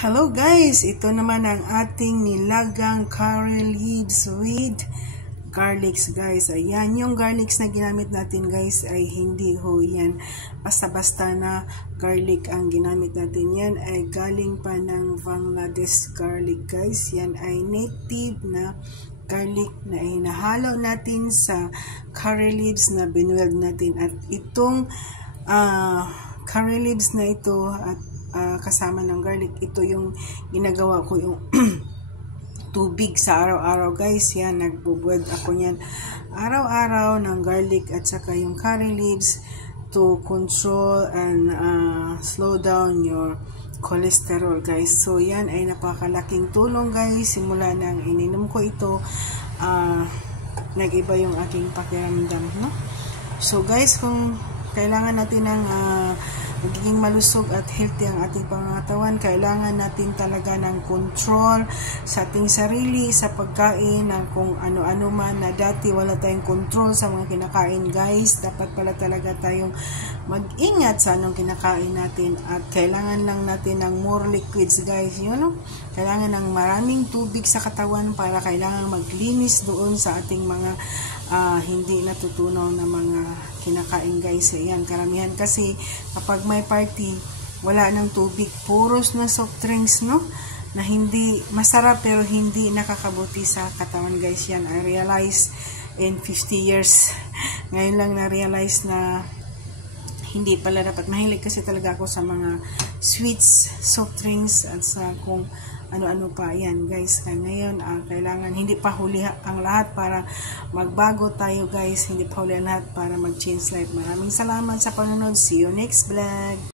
Hello guys! Ito naman ang ating nilagang curry leaves with garlics guys. Ayan, yung garlics na ginamit natin guys ay hindi ho yan basta-basta na garlic ang ginamit natin. Yan ay galing pa ng Bangladesh garlic guys. Yan ay native na garlic na hinahalo natin sa curry leaves na binuweld natin. At itong curry leaves na ito at kasama ng garlic, ito yung ginagawa ko yung tubig sa araw-araw guys. Yan, nagbubuwed ako yan araw-araw ng garlic at saka yung curry leaves to control and slow down your cholesterol guys. So yan ay napakalaking tulong guys. Simula nang ininom ko ito, nag-iba yung aking pakiramdam, no? So guys, kung kailangan natin ng magiging malusog at healthy ang ating pangangatawan, kailangan natin talaga ng control sa ating sarili, sa pagkain, ng kung ano-ano man na dati wala tayong control sa mga kinakain guys. Dapat pala talaga tayong mag-ingat sa anong kinakain natin at kailangan lang natin ng more liquids guys, kailangan ng maraming tubig sa katawan para kailangan maglinis doon sa ating mga hindi natutunaw na mga kinakain guys. Ayan, karamihan kasi kapag may party, wala ng tubig, puros na soft drinks, no? Na hindi masarap pero hindi nakakabuti sa katawan guys. Yan, I realize in 50 years. Ngayon lang na-realize na hindi pala dapat. Mahilig kasi talaga ako sa mga sweets, soft drinks, at sa kung ano-ano pa. Yan guys, kaya ngayon kailangan, hindi pa huli ang lahat para magbago tayo guys. Hindi pa huli ang lahat para mag-change life. Maraming salamat sa panonood. See you next vlog.